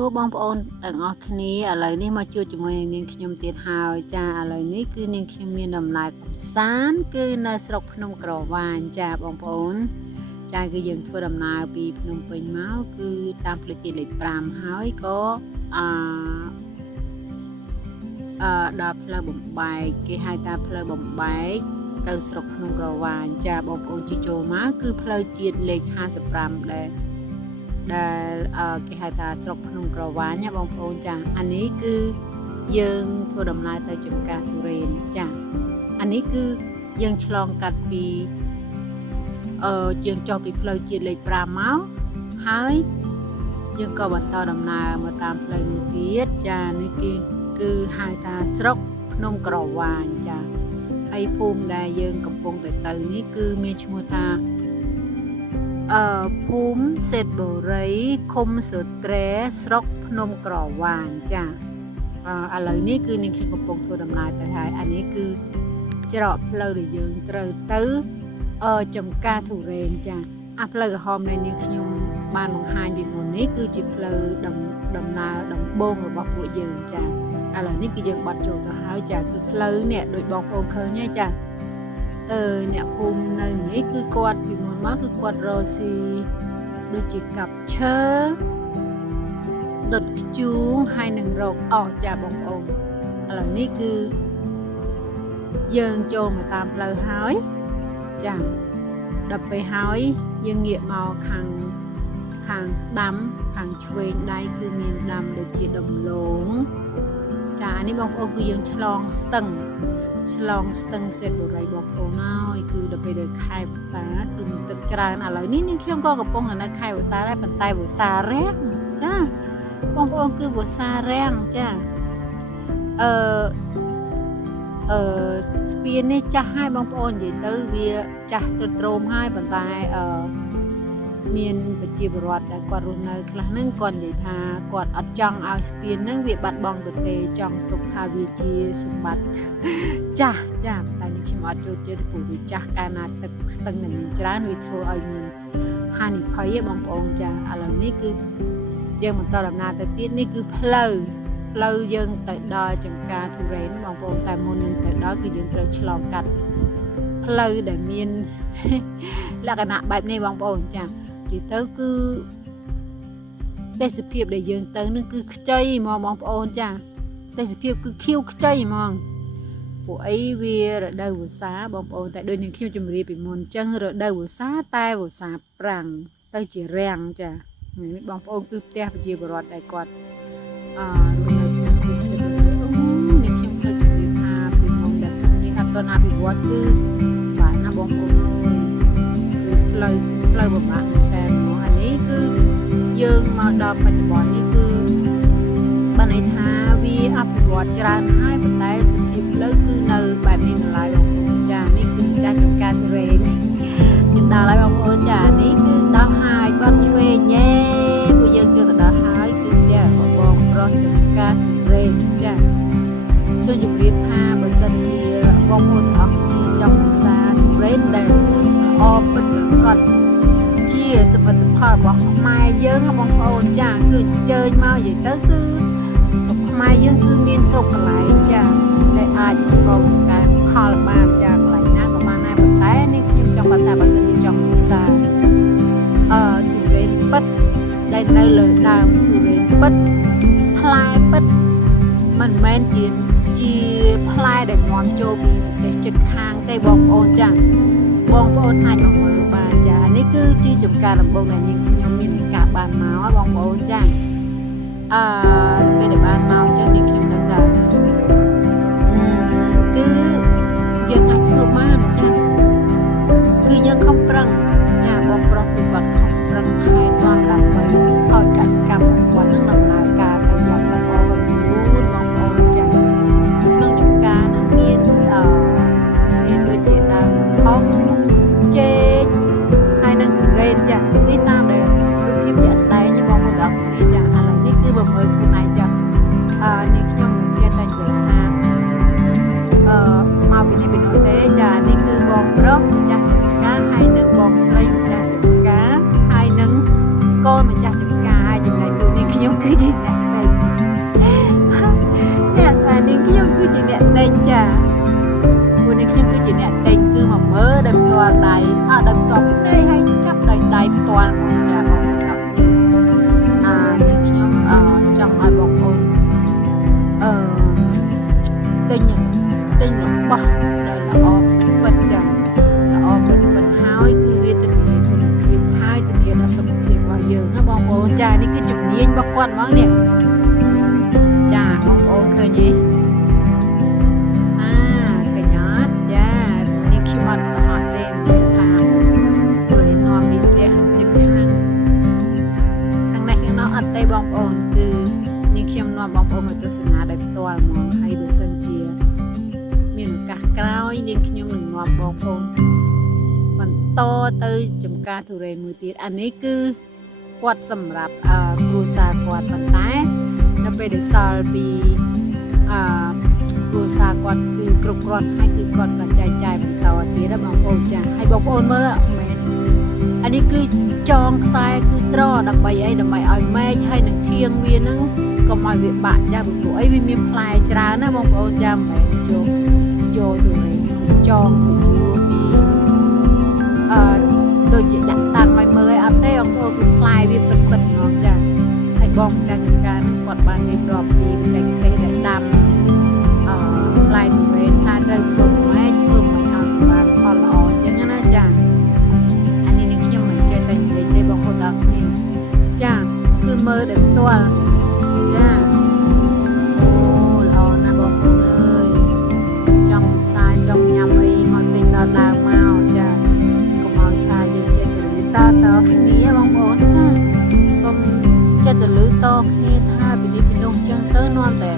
ទោះបងប្អូនទាំងអស់គ្នាឥឡូវនេះមកជួបជាមួយនាងខ្ញុំទៀតហើយចាឥឡូវនេះគឺនាងខ្ញុំមានដំណើរកម្សាន្តគឺនៅស្រុកភ្នំក្រវាញចាបងប្អូនចាគឺយើងធ្វើដំណើរពីភ្នំពេញមកគឺតាមផ្លូវជាតិលេខ5ហើយក៏ដល់ផ្លូវបំបែកគេហៅថាផ្លូវបំបែកទៅស្រុកភ្នំក្រវាញចាបងប្អូនជិះចូលមកគឺផ្លូវជាតិលេខ55ដែលគេហៅថាស្រុកភ្នំក្រវាញណាបងប្អូនចាអានេះគឺយើងធ្វើដំណើរទៅចំការទុរេនចាអានេះគឺយើងឆ្លងកាត់ពីយើងចុះពីផ្លូវជាតិលេខ5មកហើយយើងក៏បន្តដំណើរមកតាមផ្លូវនេះទៀតចានេះគឺហៅថាស្រុកភ្នំក្រវាញចាហើយភូមិដែលយើងកំពុងទៅនេះគឺមានឈ្មោះថាភូមិសេតបុរីឃុំសូត្រែស្រុកភ្នំក្រវាញចាឥឡូវនេះគឺនាងខ្ញុំកំពុងធ្វើដំណើរទៅហើយអានេះគឺច្រកផ្លូវដែលយើងត្រូវទៅចំការទុរេនចាអាផ្លូវក្រហមនៃនាងខ្ញុំបានបង្ហាញពីមុននេះគឺជាផ្លូវដំណើរដំបូងរបស់ពួកយើងចាឥឡូវនេះគឺយើងបាត់ចូលទៅហើយចាគឺផ្លូវនេះដូចបងប្អូនឃើញទេចាអ្នកភូមិនៅនេះគឺគាត់ពីមុនមកគឺគាត់រកស៊ីដូចជាកាប់ឈើដុតខ្ជួងហើយនឹងរកអស់ចាបងប្អូនឥឡូវនេះគឺយើងចូលមកតាមផ្លូវហើយចាដល់ពេលហើយយើងងាកមកខាងស្ដាំខាងឆ្វេងដៃគឺមានដាំដូចជាដំឡូងចានេះបងប្អូនគឺយើងឆ្លងស្ទឹងសេតបុរីបងប្អូនហើយគឺដល់ពេលដល់ខេត្តវតាគឺមានទឹកច្រើនឥឡូវនេះនាងខ្ញុំក៏កំពុងនៅខេត្តវតាដែរប៉ុន្តែវស្សារាំងចាបងប្អូនគឺវស្សារាំងចាស្ពាននេះចាស់ហើយបងប្អូននិយាយទៅវាចាស់ទ្រុឌទ្រោមហើយប៉ុន្តែមានប្រជាពលរដ្ឋដែលគាត់រស់នៅខ្លះហ្នឹងគាត់និយាយថាគាត់អត់ចង់ឲ្យស្ពានហ្នឹងវាបាត់បង់ទៅទេចង់ទុកថាវាជាសម្បត្តិចាស់តែនេះខ្ញុំអត់ចូលចិត្តព្រោះវាចាស់កាលណាទឹកស្ទឹងនឹងមានច្រើនវាធ្វើឲ្យមានហានិភ័យបងប្អូនចាឥឡូវនេះគឺយើងបន្តដំណើរទៅទៀតនេះគឺផ្លូវយើងទៅដល់ចំការទុរេនបងប្អូនតែមុននឹងទៅដល់គឺយើងត្រូវឆ្លងកាត់ផ្លូវដែលមានលក្ខណៈបែបនេះបងប្អូនចានិយាយទៅគឺទេសភាពដែលយើងទៅនឹងគឺខ្ចីហ្មងបងប្អូនចាទេសភាពគឺខៀវខ្ចីហ្មងពួកអីវារដូវវស្សាបងប្អូនតែដូចនឹងខ្ញុំជម្រាបពីមុនអញ្ចឹងរដូវវស្សាតែវស្សាប្រាំងទៅជារាំងចានេះបងប្អូនគឺផ្ទះប្រជាពលរដ្ឋដែលគាត់រស់នៅក្នុងភូមិសេតបុរីនេះខ្ញុំเคยជម្រាបថាពីមុនដែលនេះអត់ទាន់អភិវឌ្ឍគឺបាទណាបងប្អូនគឺផ្លូវបំផាក់តែហ្មងអានេះគឺយើងមកដល់បច្ចុប្បន្ននេះគឺបានន័យថាវាអភិវឌ្ឍច្រើនហើយប៉ុន្តែសភាពផ្លូវគឺនៅបែបនេះនៅឡើយបងប្អូនចានេះគឺម្ចាស់ចំការទុរេនជិតដល់ហើយបងប្អូនចានេះគឺដល់ហើយបាត់ឆ្វេងយេពួកយើងជឿទៅដល់ហើយគឺផ្ទះរបស់បងប្រុសចំការទុរេនចាសូមជម្រាបថាបើសិនជាបងប្អូនទាំងអស់គ្នាចង់ពិសាទុរេនដែលល្អពិតប្រាកដជាសមិទ្ធផលរបស់ខ្មែរយើងបងប្អូនចាគឺអញ្ជើញមកនិយាយទៅគឺស្រុកខ្មែរយើងគឺមានគ្រប់កន្លែងចាដែលអាចប្រកបការផលបានចាកន្លែងណាក៏បានដែរប៉ុន្តែនេះខ្ញុំចង់បន្តបើសិនជាចង់ពិសាទុរេនពិតដែលនៅលើដើមទុរេនពិតផ្លែពិតមិនមែនជាផ្លែដែលនាំចូលពីប្រទេសជិតខាងទេបងប្អូនចាបងប្អូនអាចមកមើលបានចានេះគឺជាចំការដំបូងដែលនាងខ្ញុំមានការបានមកបងប្អូនចាពេលដែលបានមកចឹងនាងខ្ញុំដឹងថាគឺយើងអាចធ្វើបានចាគឺយើងខំប្រឹងចាបងប្រុសគឺគាត់ខំប្រឹងថែទាំដើម្បីឲ្យកសិកម្មរបស់គាត់នឹងដំណើរការទៅយ៉ាងល្អបងប្អូនចាក្នុងចំការនឹងមានដូចជាដើមអុកចេកហើយនឹងទុរេនចានេះតាមដែលរូបភាពជាក់ស្ដែងបងប្អូនទាំងគ្នាចាឥឡូវនេះគឺមកមើល ចាពួកនេះខ្ញុំគឺជាអ្នកតែងគឺមកមើលដោយផ្ទាល់ដៃដោយផ្ទាល់ភ្នែកហើយចាប់ដៃផ្ទាល់មកចាបងប្អូនយើងខ្ញុំចង់ឲ្យបងប្អូនទិញរបស់ដែលល្អពិតចាល្អពិតហើយគឺវាធានាគុណភាពហើយធានាដល់សុខភាពរបស់យើងណាបងប្អូនចានេះគឺជំនាញរបស់គាត់ហ្មងនេះចាបងប្អូនឃើញទេឃើញអត់ចានេះខ្ញុំអត់កុហកទេថាព្រោះនាំពីផ្ទះជិតខាងនេះខាងនោះអត់ទេបងប្អូនគឺនេះខ្ញុំនាំបងប្អូនមកទស្សនាដោយផ្ទាល់ហ្មងហើយបើសិនជាមានឱកាសក្រោយនាងខ្ញុំនឹងនាំបងប្អូនបន្តទៅចំការទុរេនមួយទៀតអានេះគឺគាត់សម្រាប់គ្រួសារគាត់ប៉ុន្តែនៅពេលដែលសល់ពីគ្រួសារគាត់គឺគ្រប់គ្រាន់ហើយគឺគាត់ក៏ចែកចាយបន្តទៀតណាបងប្អូនចាហើយបងប្អូនមើលមែនអានេះគឺចងខ្សែគឺត្រដើម្បីអីដើម្បីឲ្យមែកហើយនឹងខៀងវានឹងកុំឲ្យវាបាក់ចាពីព្រោះអីវាមានផ្លែច្រើនណាបងប្អូនចាមិនយកទុរេនគឺចងបញ្យួរពីដូចជាដាក់តាំងឲ្យមើលឲ្យអត់ទេបងប្អូនគឺផ្លែវាពិតហ្មងចាហើយបងម្ចាស់ចំការនឹងគាត់បានរៀបរាប់ពីបច្ចេកទេសដែលដាំផ្លែទុរេនថាត្រូវធ្វើម៉េចឲ្យបានផលល្អអញ្ចឹងណាចាអានេះនឹងខ្ញុំមិនចេះតែនិយាយទេបងប្អូនដល់គ្នាចាគឺមើលដោយផ្ទាល់ចាអូល្អណាស់បងប្អូនអើយចង់ពិសាចង់ញ៉ាំអីមកទិញដល់ដើមមកចាកុំឲ្យថាយើងចេះតែតគ្នាបងប្អូនចាកុំចេះតែលឺតគ្នាថាពីនេះពីនោះអញ្ចឹងទៅនាំតែ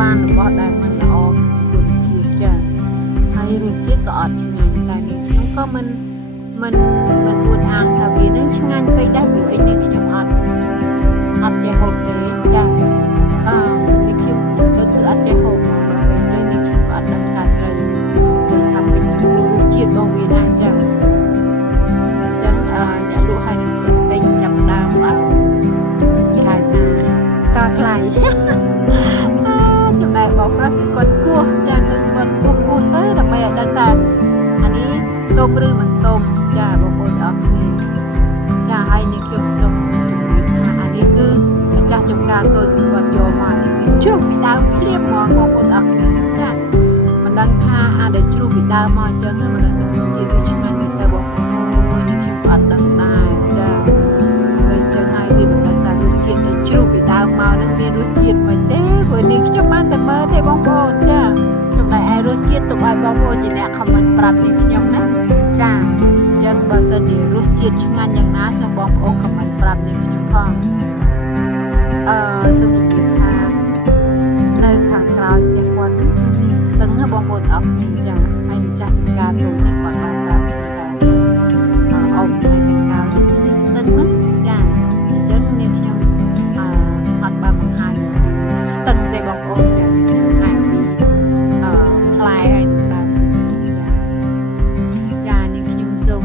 បានរបស់ដែលមិនល្អគ្មានគុណភាពចាហើយរសជាតិក៏អត់ឆ្ងាញ់តែនេះខ្ញុំក៏មិនអួតអាងថាវានឹងឆ្ងាញ់ពេកដែរព្រោះអីនេះខ្ញុំអត់ចេះហូបទេចានេះខ្ញុំគឺអត់ចេះហូបពេលអញ្ចឹងនេះខ្ញុំក៏អត់ដឹងថាត្រូវចេះថាមិនរសជាតិរបស់វាណាចាអញ្ចឹងអ្នកលក់ហើយនឹងទិញចាប់ដើមគេហៅថាតថ្លៃចំណែកបងប្រុសគឺគាត់គោះចាគាត់គោះទៅដើម្បីឲ្យដឹងថាអានេះទុំឬមិនទុំចាបងប្អូនទាំងអស់គ្នាចាហើយនេះខ្ញុំជំរាបថាអានេះគឺម្ចាស់ចំការតូចគឺគាត់យកមកនេះគឺជ្រុះពីដើមភ្លាមហ្មងបងប្អូនទាំងអស់គ្នាចាមិនដឹងថាដែលជ្រុះពីដើមមកអញ្ចឹងមិនដឹងថាជាវាឆ្ងាញ់ទៅបងប្អូននេះខ្ញុំក៏អត់ដឹងដែរចាពេលអញ្ចឹងហើយវាមិនដឹងថារសជាតិដែលជ្រុះពីដើមមកនឹងមានរសជាតិមិនទេព្រោះនេះខ្ញុំបានតែមើលទេបងប្អូនចាចំណែកឯរសជាតិទុកឲ្យបងប្អូនជាអ្នកខមមិនប្រាប់នេះខ្ញុំណាចាអញ្ចឹងបើសិនជារសជាតិឆ្ងាញ់យ៉ាងណាសូមបងប្អូនខមមិនប្រាប់នេះខ្ញុំផងសូមជម្រាបថានៅខាងក្រោយផ្ទះគាត់គឺមានស្ទឹងណាបងប្អូនអរគ្នាចាហើយម្ចាស់ចំការទូនេះគាត់បានប្រាប់ថាអមនៅខាងក្រោយគឺមានស្ទឹងណាចាអញ្ចឹងនេះខ្ញុំអត់បានបង្ហាញស្ទឹងទេបងប្អូនចាខ្ញុំបង្ហាញពីផ្លែហើយនឹងដើមចានេះខ្ញុំសូម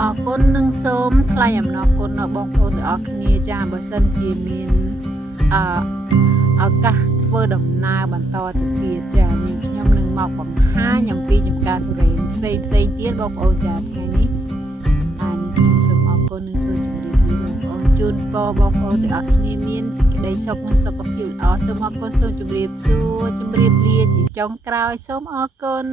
អរគុណនិងសូមថ្លែងអំណរគុណដល់បងប្អូនទាំងអស់គ្នាចាបើសិនជាមានឱកាសធ្វើដំណើរបន្តទៅទៀតចានេះខ្ញុំនឹងមកបង្ហាញអំពីចំការទុរេនផ្សេងទៀតបងប្អូនចាថ្ងៃនេះនេះខ្ញុំសូមអរគុណនិងសូមជម្រាបលាបងប្អូនជូនពរបងប្អូនទាំងអស់គ្នាមានសេចក្តីសុខនិងសុខភាពល្អសូមអរគុណសូមជម្រាបសួរជម្រាបលាជាចុងក្រោយសូមអរគុណ